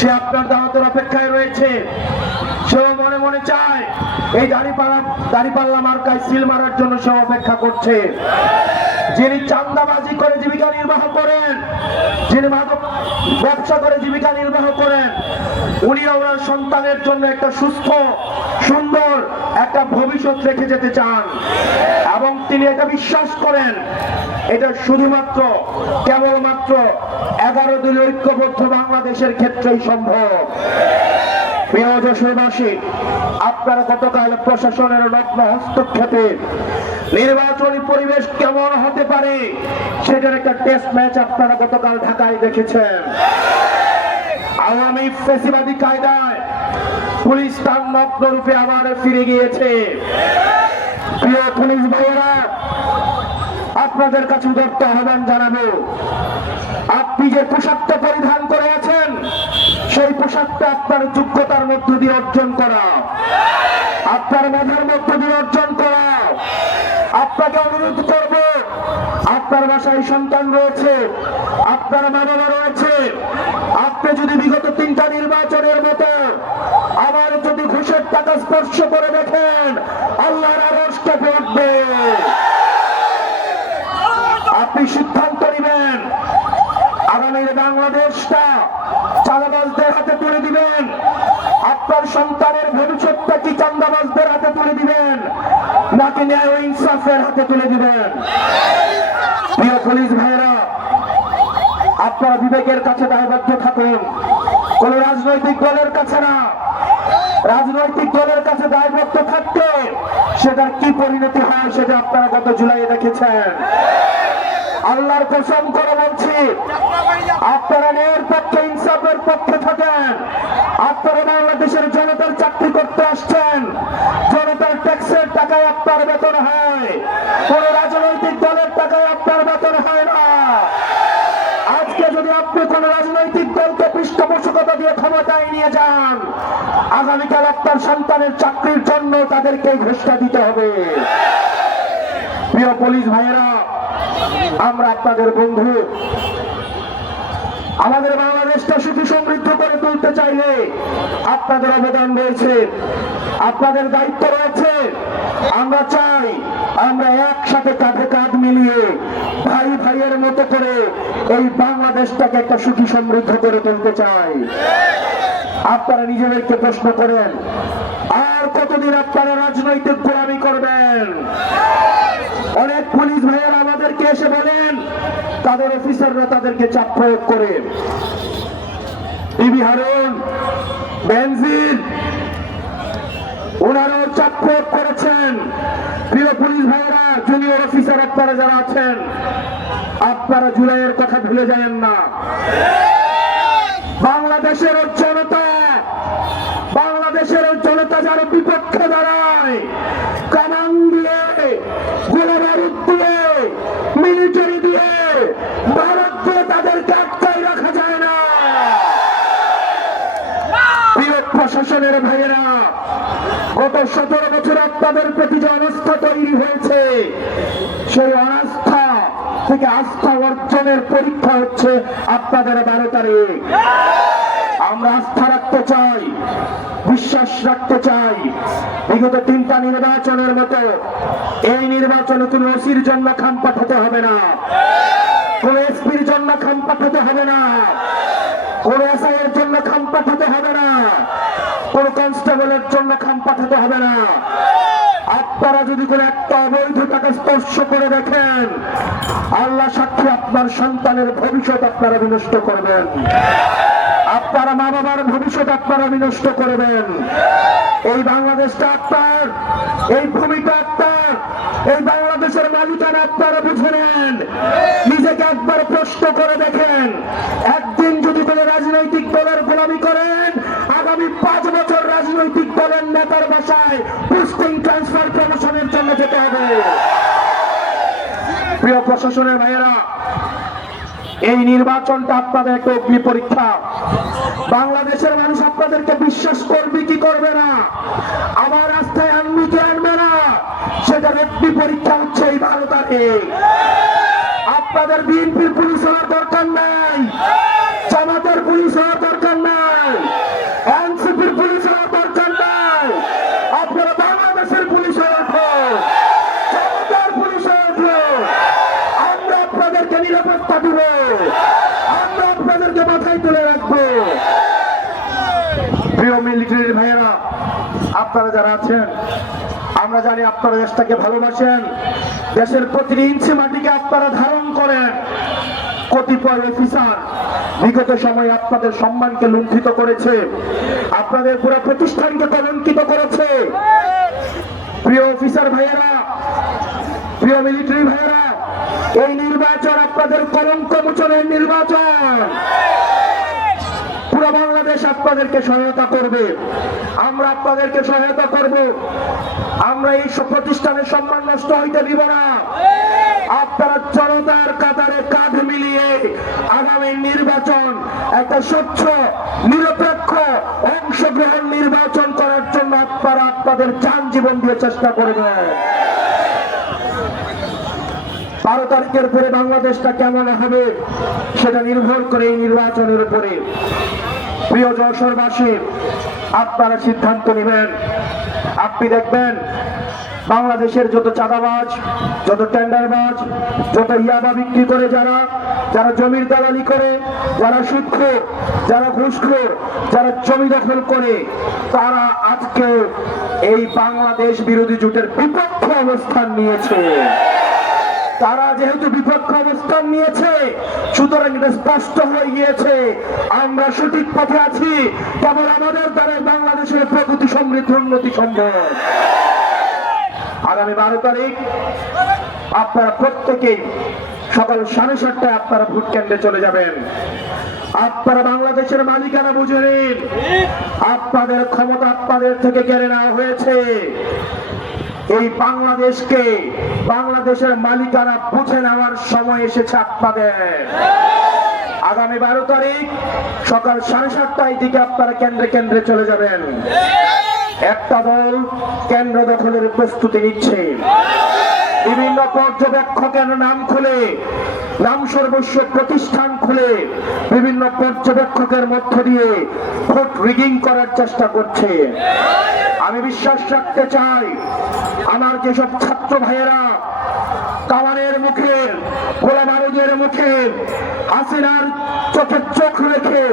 সে আপনার দাওয়াতের অপেক্ষায় রয়েছে। সেও মনে মনে চায় এই দাঁড়িপাল্লা মার্কায় সিল মারার জন্য সে অপেক্ষা করছে। যিনি চাঁদাবাজি করে জীবিকা নির্বাহ করেন, যিনি মাদক ব্যবসা করে জীবিকা নির্বাহ করেন, উনি ওনার সন্তানের জন্য একটা সুস্থ সুন্দর একটা ভবিষ্যৎ রেখে যেতে চান এবং তিনি এটা বিশ্বাস করেন এটা শুধুমাত্র কেবলমাত্র 11 দলীয় ঐক্যবদ্ধ বাংলাদেশের ক্ষেত্রেই সম্ভব। প্রিয় দেশবাসী, আপনারা গতকাল প্রশাসনের নগ্ন হস্তক্ষেপে নির্বাচনী পরিবেশ কেমন হতে পারে সেটার একটা টেস্ট ম্যাচ আপনারা গতকাল ঢাকায় দেখেছেন। আওয়ামী ফ্যাসিবাদী কায়দায় পুলিশ তার নগ্ন রূপে আবার ফিরে গিয়েছে। প্রিয় পুলিশ ভাইয়েরা, আপনাদের কাছে উদাত্ত আহ্বান জানাবো, আপনি যে পোশাকটা পরিধান করে আছেন সেই পোশাকটা আপনার যোগ্যতার মধ্য দিয়ে অর্জন করা, আপনার মেধার মধ্য দিয়ে অর্জন করা। আপনাকে অনুরোধ করব, আপনার বাসায় সন্তান রয়েছে, আপনার মা বাবা রয়েছে, আপনি যদি বিগত 3টা নির্বাচনের মতো আবার যদি ঘুষের টাকা স্পর্শ করে দেখেন, আল্লাহর আরশ কেঁপে উঠবে। আপনি সিদ্ধান্ত নেবেন আগামীর বাংলাদেশটা চাঁদাবাজদের হাতে তুলে দিবেন, আপনার সন্তানের ভবিষ্যৎটা কি চাঁদাবাজদের হাতে তুলে দিবেন নাকি ন্যায় ও ইনসাফের হাতে তুলে দিবেন? প্রিয় পুলিশ ভাইরা, আপনারা বিবেকের কাছে দায়বদ্ধ থাকুন, কোন রাজনৈতিক দলের কাছে না। রাজনৈতিক দলের কাছে দায়বদ্ধ থাকতে সেটার কি পরিণতি হয় সেটা আপনারা গত জুলাইয়ে দেখেছেন। আল্লাহর কসম করে বলছি, আপনারা ন্যায়ের পক্ষে ইনসাফের পক্ষে থাকেন। আপনারা বাংলাদেশের জনতার চাকরি করতে আসছেন, জনতার ট্যাক্সের টাকায় আপনার বেতন হয়, কোন রাজনৈতিক দলের টাকায় আপনার বেতন হয় না। আজকে যদি আপনি কোন রাজনৈতিক দলকে পৃষ্ঠপোষকতা দিয়ে ক্ষমতায় নিয়ে যান, আগামীকাল আপনার সন্তানের চাকরির জন্য তাদেরকে ঘোষণা দিতে হবে। প্রিয় পুলিশ ভাইয়েরা, আমরা আপনাদের বন্ধু। আমাদের বাংলাদেশটা সুখী সমৃদ্ধ করে তুলতে চাইলে আপনাদের অবদান রয়েছে, আপনাদের দায়িত্ব রয়েছে। আমরা চাই আমরা একসাথে কাঁধে কাঁধ মিলিয়ে ভাই ভাইয়ের মতো করে এই বাংলাদেশটাকে একটা সুখী সমৃদ্ধ করে তুলতে চাই। আপনারা নিজেদেরকে প্রশ্ন করেন, আর কতদিন আপনারা রাজনৈতিক গোলামি করবেন? অনেক পুলিশ ভাইয়েরা আমাদেরকে এসে বলেন তাদের অফিসাররা তাদেরকে চাপ প্রয়োগ করে। টিভি হারুন, বেনজির, ওনারাও চাপ প্রয়োগ করেছেন। প্রিয় পুলিশ ভাইয়েরা, জুনিয়র অফিসার আপনারা যারা আছেন, আপনারা জুলাইয়ের কথা ভুলে যাবেন না। বাংলাদেশের জনতা, বাংলাদেশের জনতা যারা বিপক্ষে দাঁড়ায়, কামান দিয়ে, গোলাবারুদ দিয়ে, মিলিটারি দিয়ে, ভারত দিয়ে তাদেরকে আটকায় রাখা যায় না। প্রিয় প্রশাসনের ভাইয়েরা, গত 17 বছর আপনাদের প্রতি যে অনাস্থা তৈরি হয়েছে, সেই অনাস্থা থেকে আস্থা অর্জনের পরীক্ষা হচ্ছে আপনাদের 12 তারিখ। আমরা আস্থা রাখতে চাই, বিশ্বাস রাখতে চাই, বিগত 3টা নির্বাচনের মতো এই নির্বাচনে কোন ওসির জন্য খাম পাঠাতে হবে না, কোন এসপির জন্য খাম পাঠাতে হবে না, কোন এসআই এর জন্য খাম পাঠাতে হবে না, কোন কনস্টেবলের জন্য খাম পাঠাতে হবে না। আপনারা যদি কোন একটা অবৈধ টাকা স্পর্শ করে দেখেন, আল্লাহ সাক্ষী আপনার সন্তানের ভবিষ্যৎ আপনারা বিনষ্ট করবেন, আপনারা মা বাবার ভবিষ্যৎ আপনারা বিনষ্ট করবেন। এই বাংলাদেশটা আপনার, এই ভূমিটা আপনার, এই বাংলাদেশের মালিকানা আপনারা বুঝে নেন। নিজেকে একবার প্রশ্ন করে দেখেন, একদিন যদি কোন রাজনৈতিক দলের গোলামি করেন, আগামী 5 বছর রাজনৈতিক দলের নেতার বাসায় পোস্টিং ট্রান্সফার প্রমোশনের জন্য যেতে হবে। প্রিয় প্রশাসনের ভাইয়েরা, এই নির্বাচনটা আপনাদের একটা অগ্নি পরীক্ষা। বাংলাদেশের মানুষ আপনাদেরকে বিশ্বাস করবে কি করবে না, আবার রাস্তায় আনবে কি আনবে না, সেটার অগ্নি পরীক্ষা হচ্ছে এই 12 তারিখ। আপনাদের বিএনপির পুলিশ হওয়ার দরকার নাই, জামাতের পুলিশ হওয়ার দরকার নাই, প্রিয় মিলিটারি ভাইয়েরা, আপনারা যারা আছেন, আমরা জানি আপনারা দেশটাকে ভালোবাসেন, দেশের প্রতিটি ইঞ্চি মাটিকে আপনারা ধারণ করেন। কতিপয় অফিসার বিগত সময়ে আপনাদের সম্মানকে লুণ্ঠিত করেছে, আপনাদের পুরো প্রতিষ্ঠানকে কলঙ্কিত করেছে। প্রিয় অফিসার ভাইয়েরা, প্রিয় মিলিটারি ভাইয়েরা, এই নির্বাচন আপনাদের কলঙ্ক মোচনের নির্বাচন। পুরো বাংলাদেশ আপনাদেরকে সহায়তা করবে, আমরা আপনাদেরকে সহায়তা করব। আমরা এই প্রতিষ্ঠানের সম্মান নষ্ট হইতে দিব না। আপনারা জনতার কাতারে কাঁধ মিলিয়ে আগামী নির্বাচন একটা স্বচ্ছ নিরপেক্ষ অংশগ্রহণ নির্বাচন করার জন্য আপনারা আপনাদের জান জীবন দিয়ে চেষ্টা করবেন। 12 তারিখের পরে বাংলাদেশটা কেমন হবে সেটা নির্ভর করে এই নির্বাচনের উপরে। প্রিয় যশোরবাসী, আপনারা সিদ্ধান্ত নেবেন। আপনি দেখবেন বাংলাদেশের যত চাঁদাবাজ, যত টেন্ডারবাজ, যত ইয়াবা বিক্রি করে যারা জমির দালালি করে, যারা সুদখোর, যারা ঘুষখোর, যারা জমি দখল করে, তারা আজকে এই বাংলাদেশ বিরোধী জোটের বিপক্ষে অবস্থান নিয়েছে। তারা যেহেতু বিপক্ষ অবস্থান নিয়েছে, সুতরাং এটা স্পষ্ট হয়ে গিয়েছে আমরা সঠিক পথে আছি। কেবল আমাদের দ্বারা বাংলাদেশের প্রগতি, সমৃদ্ধি, উন্নতি সম্ভব। আগামী 12 তারিখ আপনারা প্রত্যেকেই সকাল 7:30টায় আপনারা ভোট কেন্দ্রে চলে যাবেন। আপনারা বাংলাদেশের মালিকানা বুঝে নিন। আপনাদের ক্ষমতা আপনাদের থেকে কেড়ে নেওয়া হয়েছে। এই বাংলাদেশকে, বাংলাদেশের মালিকানা বুঝে নেওয়ার সময় এসেছে আপনাদের। আগামী 12 তারিখ সকাল 7:30টার দিকে আপনারা কেন্দ্রে কেন্দ্রে চলে যাবেন। একটা দল কেন্দ্র দখলের প্রস্তুতি নিচ্ছে। বিভিন্ন পর্যবেক্ষকের নাম খুলে, নাম সর্বস্ব প্রতিষ্ঠান খুলে বিভিন্ন পর্যবেক্ষকের মধ্য দিয়ে ভোট রিগিং করার চেষ্টা করছে। আমি বিশ্বাস রাখতে চাই, আমার যেসব ছাত্র ভাইয়েরা কামানের মুখে, গোলা বারুদের মুখে, হাসিনার চোখে চোখ রেখে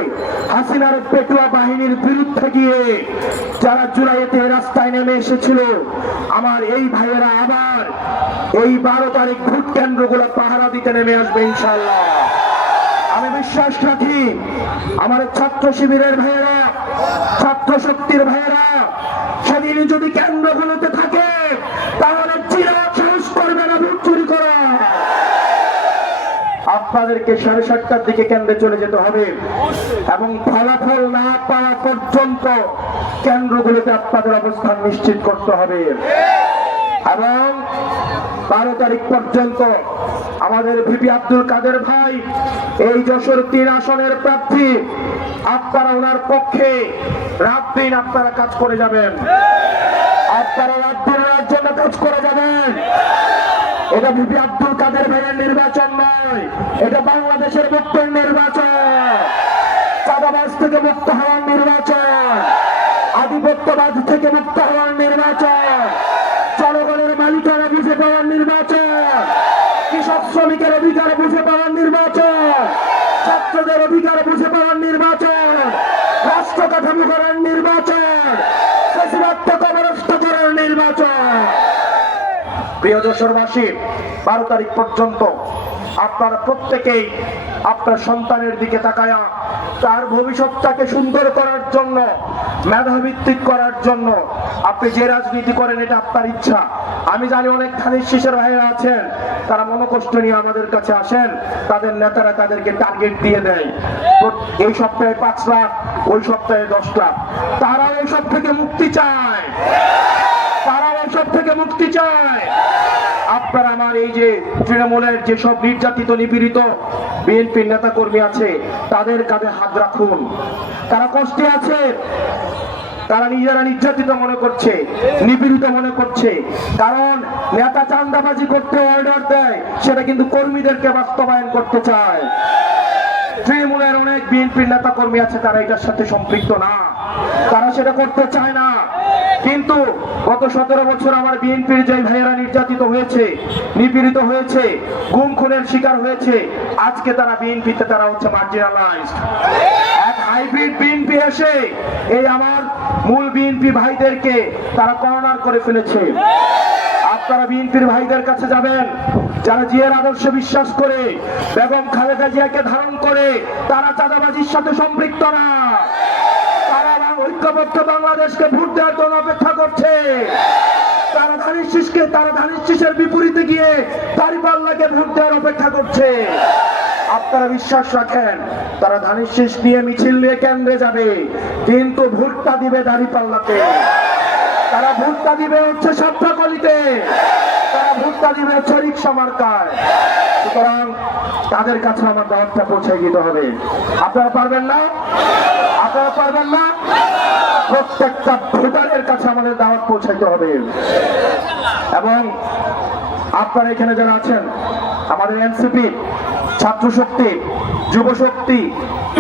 হাসিনার পেটুয়া বাহিনীর বিরুদ্ধে গিয়ে যারা জুলাইতে রাস্তায় নেমে এসেছিল, আমার এই ভাইয়েরা আবার এই 12 তারিখ ভোট কেন্দ্রগুলো পাহারা দিতে নেমে আসবে ইনশাআল্লাহ। আমি বিশ্বাস রাখি আমার ছাত্র শিবিরের ভাইয়েরা, ছাত্র শক্তির ভাইয়েরা সেদিন যদি কেন্দ্রগুলোতে থাকে তাহলে চিরাগ সাহস করবে না ভোট চুরি করা। আপনাদেরকে 7:30টার দিকে কেন্দ্রে চলে যেতে হবে এবং ফলাফল না পাওয়া পর্যন্ত কেন্দ্রগুলোতে আপনাদের অবস্থান নিশ্চিত করতে হবে। এবং 12 তারিখ পর্যন্ত আমাদের ভিপি আব্দুল কাদের ভাই এই যশোর 3 আসনের প্রার্থী, আপনারা ওনার পক্ষে রাত দিন আপনারা কাজ করে যাবেন। আপনারা রাত দিনের জন্য কাজ করে যাবেন। এটা ভিপি আব্দুল কাদের ভাইয়ের নির্বাচন নয়, এটা বাংলাদেশের মুক্তের নির্বাচন, চাঁদাবাজ থেকে মুক্ত হওয়ার নির্বাচন, আধিপত্যবাদ থেকে মুক্ত হওয়ার নির্বাচন, জনগণের মালিকানা বুঝে পাওয়ার নির্বাচন, কৃষক শ্রমিকের অধিকার বুঝে পাওয়ার নির্বাচন, ছাত্রদের অধিকার বুঝে পাওয়ার নির্বাচন, রাষ্ট্র কাঠামো করার নির্বাচন, ফ্যাসিবাদকে কবরস্থ করার নির্বাচন। প্রিয় যশোরবাসী, 12 তারিখ পর্যন্ত আপনারা প্রত্যেকেই আপনার সন্তানের দিকে তাকায়া তার ভবিষ্যৎটাকে সুন্দর করার জন্য, মেধাভিত্তিক করার জন্য আপনি যে রাজনীতি করেন এটা আপনার ইচ্ছা। আমি জানি অনেক ধানের শীষের ভাইয়েরা আছেন, তারা মনোকষ্ট নিয়ে আমাদের কাছে আসেন, তাদের নেতারা তাদেরকে টার্গেট দিয়ে দেয়, এই সপ্তাহে 5 লাখ, ওই সপ্তাহে 10 লাখ। তারা ওইসব থেকে মুক্তি চায়, তারা ওইসব থেকে মুক্তি চায়। আপনারা আমার এই যে তৃণমূলের যেসব নির্যাতিত নিপীড়িত বিএনপির নেতা কর্মী আছে তাদের কাঁধে হাত রাখুন। তারা কষ্টে আছে, তারা নিজেরা নির্যাতিত মনে করছে, নিপীড়িত মনে করছে, কারণ নেতা চাঁদাবাজি করতে অর্ডার দেয়, সেটা কিন্তু কর্মীদেরকে বাস্তবায়ন করতে চায়। তৃণমূলের অনেক বিএনপির নেতা কর্মী আছে, তারা এটার সাথে সম্পৃক্ত না, তারা সেটা করতে চায় না। কিন্তু গত 17 বছর আমার বিএনপির যে ভাইয়েরা নির্যাতিত হয়েছে, নিপীড়িত হয়েছে, গুম খুনের শিকার হয়েছে, আজকে তারা বিএনপিতে তারা হচ্ছে মার্জিনালাইজড। এক হাইব্রিড বিএনপি এসে এই আমার মূল বিএনপি ভাইদেরকে তারা কর্নার করে ফেলেছে। আপনারা বিএনপির ভাইদের কাছে যাবেন যারা জিয়ার আদর্শে বিশ্বাস করে, বেগম খালেদা জিয়াকে ধারণ করে, তারা চাঁদাবাজির সাথে সম্পৃক্ত না। তারা ঐক্যবদ্ধ বাংলাদেশকে ভোট দেওয়ার জন্য অপেক্ষা করছে। তারা ধানের শীষের বিপরীতে গিয়ে দাঁড়িপাল্লাকে ভোট দেওয়ার অপেক্ষা করছে। আপনারা বিশ্বাস রাখেন তারা ধানের শীষ নিয়ে মিছিল নিয়ে কেন্দ্রে যাবে, কিন্তু ভোটটা দিবে দাঁড়িপাল্লাতে। তারা ভোটটা দিবে হচ্ছে সাতটাকলিতে, তারা ভোটটা দিবে হচ্ছে রিক্সা মার্কায়। সুতরাং তাদের কাছে আমার দাওয়াতটা পৌঁছে দিতে হবে। আপনারা পারবেন না? আপনারা পারবেন না? প্রত্যেকটা ভোটারের কাছে আমাদের দাওয়াত পৌঁছাইতে হবে। এবং আপনারা এখানে যারা আছেন, আমাদের এনসিপি, ছাত্র শক্তি, যুব শক্তি,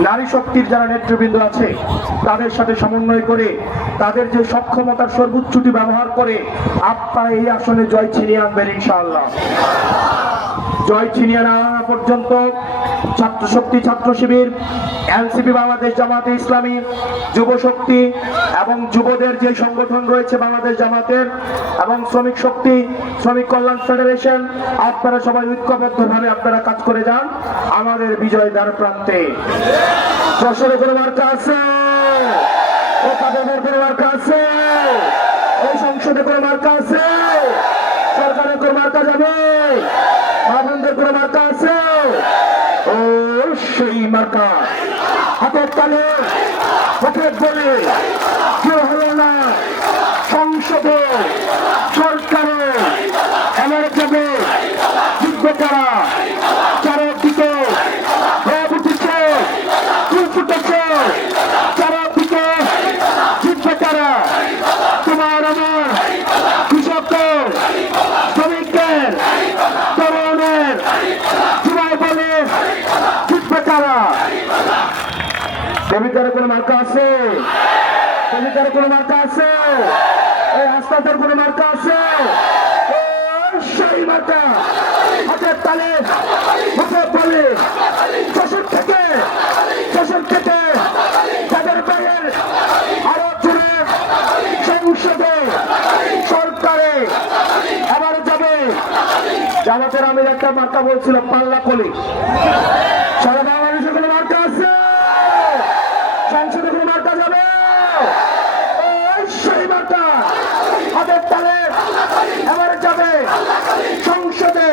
নারী শক্তির যারা নেতৃবৃন্দ আছে, তাদের সাথে সমন্বয় করে তাদের যে সক্ষমতার সর্বোচ্চটি ব্যবহার করে আপনারা এই আসনে জয় ছিনিয়ে আনবেন ইনশাআল্লাহ। জয় ছিনিয়ে না আনা পর্যন্ত ছাত্র শক্তি, ছাত্র শিবির, এনসিপি, বাংলাদেশ জামাতে ইসলামী, যুব শক্তি এবং যুবদের যে সংগঠন রয়েছে বাংলাদেশ জামাতের এবং শ্রমিক শক্তি, শ্রমিক কল্যাণ ফেডারেশন, আপনারা সবাই ঐক্যবদ্ধভাবে আপনারা কাজ করে যান আমাদের বিজয় দ্বার প্রান্তে। যশোরে কোনো মার্কা আছে? ও কাদের কোনো মার্কা আছে? ও সংসদে কোনো মার্কা আছে? সরকারের কোনো মার্কা যাবে? আপনাদের কোনো মার্কা আছে? ও সেই মার্কা হাতের তালে হাতের বলে কেউ হলো না সংসদে, সরকারে এমন যাবে যুদ্ধ করা চারদিকে ভয় উঠেছে, ফুটেছে চারদিকে যুদ্ধ করা। তোমার আমার কৃষকের, শ্রমিকের, তরুণের সবাই বলে যুদ্ধ করা। দেবিদারের কোনো মার্কা আছে? দেবিদারের কোনো মার্কা আছে? এই হাসপাতাল কোনো মার্কা আছে? সেই মার্কা হাতের তালে হাতে বলে যশোর থেকে তাদের বাইরের আরো জুড়ে সংসদে, সরকারে আবার যাবে। জামাতের আমি একটা মার্কা বলছিল পাল্লা কলি। সারা বাংলাদেশের কোনো মার্কা আছে? সংসদে কোনো মার্কা যাবে? সেই মার্কা হাতের তালে এবার যাবে সংসদে,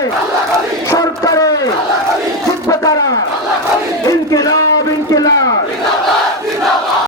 সরকারে, যুদ্ধ তারা। ইনকিলাব ইনকিলাব।